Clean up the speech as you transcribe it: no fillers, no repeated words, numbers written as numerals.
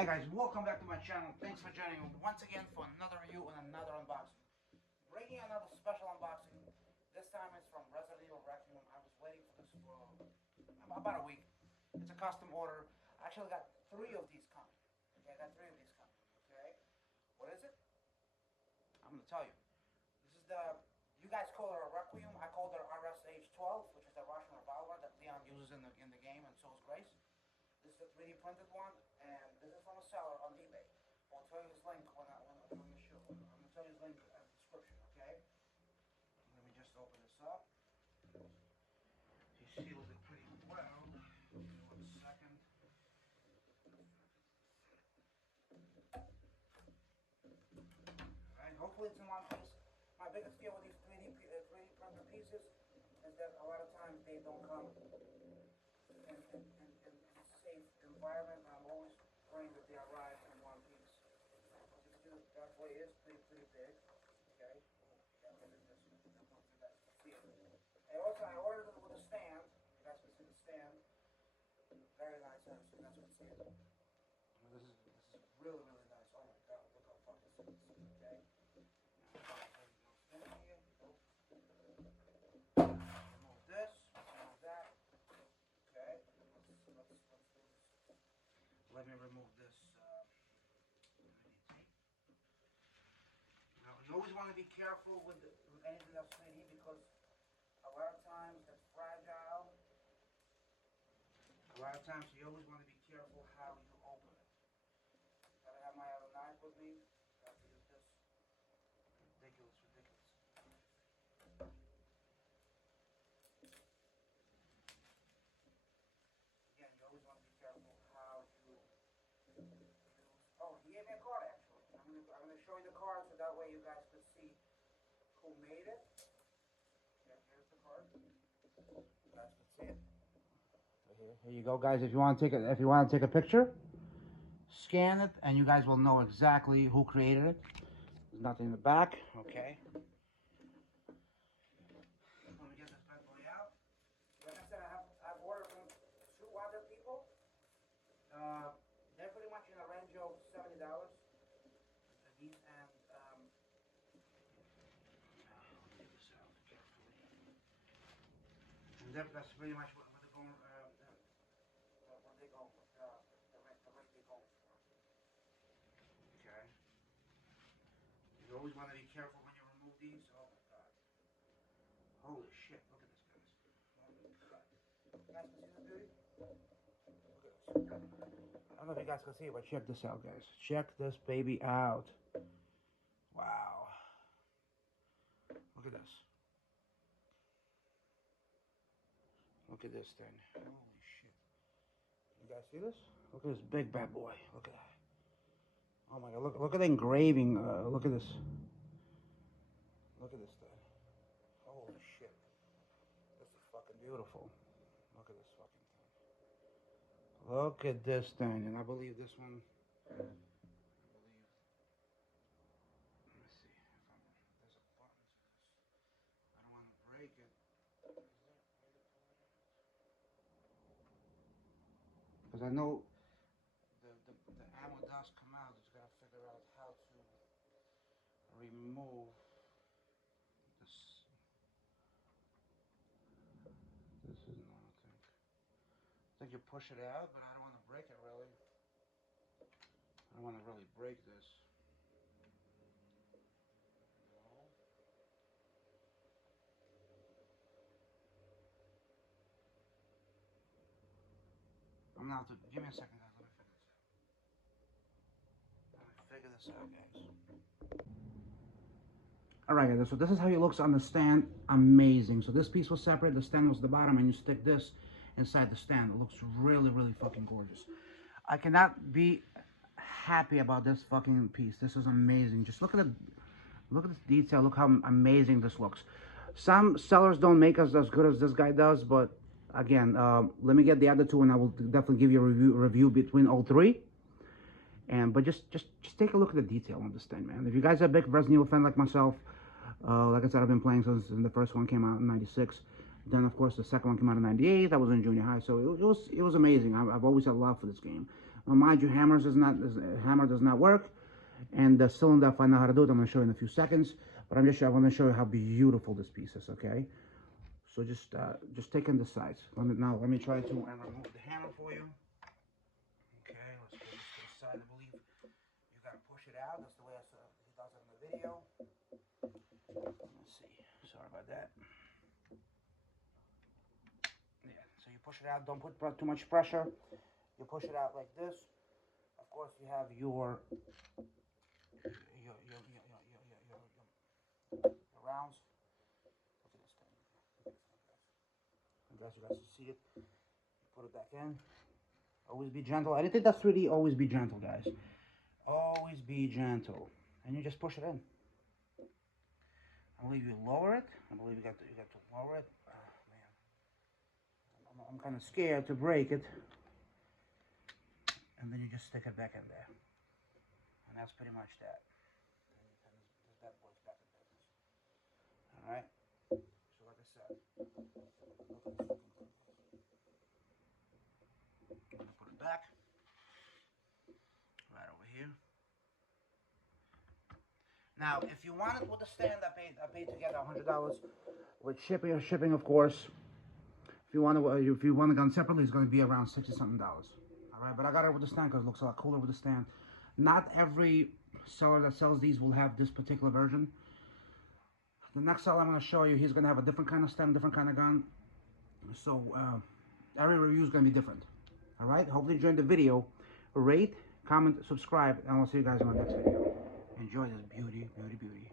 Hey guys, welcome back to my channel. Thanks for joining me once again for another review and another unboxing. Bringing another special unboxing. This time it's from Resident Evil Requiem. I was waiting for this for about a week. It's a custom order. I actually got 3 of these coming. Okay, I got 3 of these coming. Okay, what is it? I'm gonna tell you. This is you guys call it a Requiem. I call it an RSh-12, which is the Russian revolver that Leon uses in the game, and so is Grace. This is a 3D printed one, and this is from a seller on eBay. I'll tell you his link when the show. I'm gonna tell you his link in the description, okay? Let me just open this up. He sealed it pretty well. Give me 1 second. Alright, hopefully it's in one piece. My biggest fear with these 3D printed pieces is that a lot of times they don't come in safe environment. I'm always praying that they arrive in one piece. This that way is pretty big. Okay. Yeah, look at this. I ordered it with a stand. You guys can see the stand. Very nice. That's what it's saying. This is really nice. Oh my god, look how fucking sick this is. Okay. Remove this. Remove that. Okay. Let me remove this. Now, you always want to be careful with anything that's 3D because a lot of times it's fragile. A lot of times you always want to be careful how you open it. Gotta have my other knife with me. Gotta use this. Ridiculous. Again, you always want to be careful how you use. Oh, he gave me a card actually. I'm gonna show you the card so that way you guys can see who made it. Okay, here's the card. You guys can see it. Here you go, guys. If you want to take a picture, scan it, and you guys will know exactly who created it. There's nothing in the back. Okay. Let me get this bad boy out. Like I said, I've ordered from 2 other people. They're pretty much in a range of $70. These and get this out carefully. And that's pretty much what they're going. What they go with the rate they go for. Okay. You always want to be careful when you remove these. Oh my god. Holy shit! Look at this, guys. Oh my god. You guys can see the beauty? Look at this. I don't know if you guys can see it, but check this out, guys. Check this baby out. Wow. Look at this. Look at this thing. Holy shit. You guys see this? Look at this big bad boy. Look at that. Oh my god, look at the engraving. Look at this. Look at this thing. Holy shit. This is fucking beautiful. Look at this fucking thing. Look at this thing. And I believe this one. Let me see. There's a button to this. I don't want to break it. Because I know the ammo does come out. Just gotta figure out how to remove this. This is not, I think you push it out, but I don't want to break it really. I don't want to really break this. No. I'm gonna have to give me a second, guys. Let me figure this out, guys. Alright guys, so this is how it looks on the stand. Amazing. So this piece was separate, the stand was the bottom, and you stick this inside the stand. It looks really fucking gorgeous. I cannot be happy about this fucking piece. This is amazing. Just look at this detail. Look how amazing this looks. Some sellers don't make us as good as this guy does, but again, let me get the other 2 and I will definitely give you a review between all 3. But just take a look at the detail on this thing, man. If you guys are a big Resident Evil fan like myself, like I said, I've been playing since the first one came out in '96. Then, of course, the second one came out in '98. I was in junior high, so it was amazing. I've always had love for this game. Mind you, hammer does not work, and the cylinder, if I know how to do it, I'm going to show you in a few seconds. But I'm going to show you how beautiful this piece is. Okay, so just take in the sides. Let me try to remove the hammer for you. Okay, let's put this to the side. I believe you got to push it out. That's the way he does it in the video. Let's see. Sorry about that. Yeah, so you push it out. Don't put too much pressure. You push it out like this. Of course, you have your rounds. Look at this thing. I guess you guys can see it. You put it back in. Always be gentle. Anything that's 3D, always be gentle, guys. Always be gentle. And you just push it in. I believe you lower it. I believe you got to lower it. Oh, man. I'm kind of scared to break it. And then you just stick it back in there. And that's pretty much that. And this bad boy's back in business. Alright? So like I said, I'm going to put it back. Right over here. Now, if you want it with the stand, I paid together $100 with shipping, of course. If you want it done separately, it's going to be around $60-something. All right, but I got it with the stand because it looks a lot cooler with the stand. Not every seller that sells these will have this particular version. The next seller I'm going to show you, he's going to have a different kind of stem, different kind of gun. So every review is going to be different. All right, hopefully you enjoyed the video. Rate, comment, subscribe, and I'll see you guys in my next video. Enjoy this beauty, beauty, beauty.